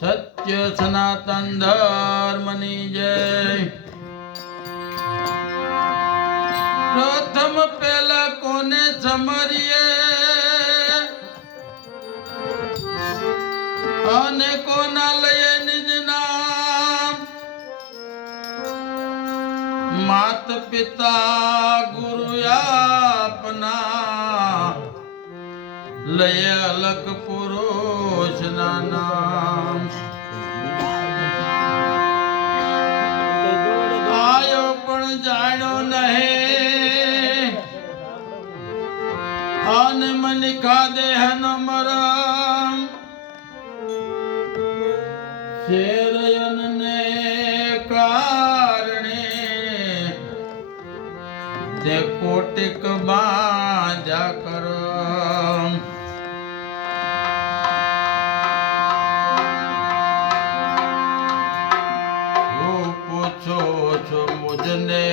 સત્ય સનાતન ધર્મની જય. પ્રથમ પેલા કોને સમરીએ? અને કોના લઈએ નિજ નામ? માત પિતા ગુરુ લય અલગ પુરુષના નામ. આયો પણ જાણો નહે. અન મન દેહ નો મરમ. શેરયન ને કારણે તે કોટિક બાજા કરો. সমুজনে